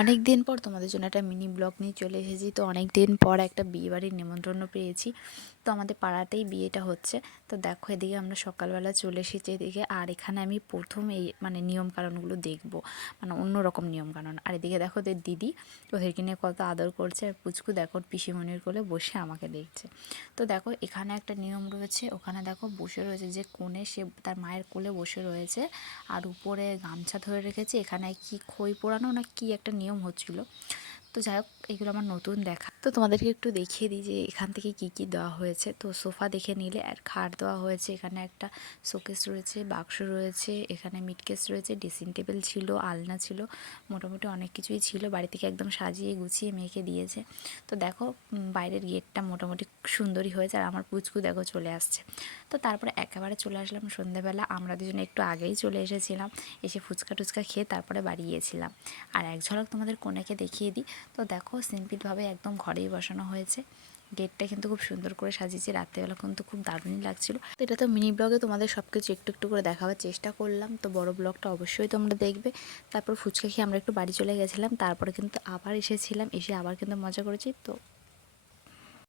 অনেক দিন পর তোমাদের জন্য একটা মিনি ব্লগ নিয়ে চলে এসেছি। তো অনেক দিন পর একটা বিয়েবাড়ির নিমন্ত্রণ পেয়েছি। তো আমাদের পাড়াতেই বিয়েটা হচ্ছে। তো দেখো এদিকে আমরা সকালবেলা চলে এসেছি এদিকে। আর এখানে আমি প্রথম এই নিয়মকানুনগুলো দেখবো, অন্যরকম নিয়মকানুন। আর এদিকে দেখো ওদের দিদি ওদেরকে নিয়ে কত আদর করছে। আর পুচকু দেখো পিসিমণির কোলে বসে আমাকে দেখছে। তো দেখো এখানে একটা নিয়ম রয়েছে, ওখানে দেখো বসে রয়েছে যে কনে, সে তার মায়ের কোলে বসে রয়েছে আর উপরে গামছা ধরে রেখেছে। এখানে কি খই পোড়ানো না কি একটা নিয়ম হচ্ছিল। তো যাই হোক, এগুলো আমার নতুন দেখা। তো তোমাদেরকে একটু দেখিয়ে দিই যে এখান থেকে কি কি দেওয়া হয়েছে। তো সোফা দেখে নিলে, আর খাট দেওয়া হয়েছে। এখানে একটা শোকেস রয়েছে, বাক্স রয়েছে, এখানে মিটকেস রয়েছে, ড্রেসিং টেবিল ছিল, আলনা ছিল, মোটামুটি অনেক কিছুই ছিল। বাড়ি থেকে একদম সাজিয়ে গুছিয়ে মেয়েকে দিয়েছে। তো দেখো বাইরের গেটটা মোটামুটি সুন্দরই হয়েছে। আর আমার পুচকু দেখো চলে আসছে। তো তারপরে একেবারে চলে আসলাম সন্ধ্যাবেলা। আমরা দুজনে একটু আগেই চলে এসেছিলাম, এসে ফুচকা টুচকা খেয়ে তারপরে বাড়ি গিয়েছিলাম। আর এক ঝলক তোমাদের কনেকে দেখিয়ে দিই। তো দেখো সিম্পলভাবে একদম ঘরেই বসানো হয়েছে। গেটটা কিন্তু খুব সুন্দর করে সাজিয়েছি, রাত্রেবেলা কিন্তু খুব দারুণই লাগছিল। তো এটা তো মিনি ব্লগে তোমাদের সব কিছু একটু একটু করে দেখাবার চেষ্টা করলাম। তো বড় ব্লগটা অবশ্যই তোমরা দেখবে। তারপর ফুচকা খেয়ে আমরা একটু বাড়ি চলে গেছিলাম। তারপরে কিন্তু আবার এসেছিলাম, এসে আবার কিন্তু মজা করেছি। তো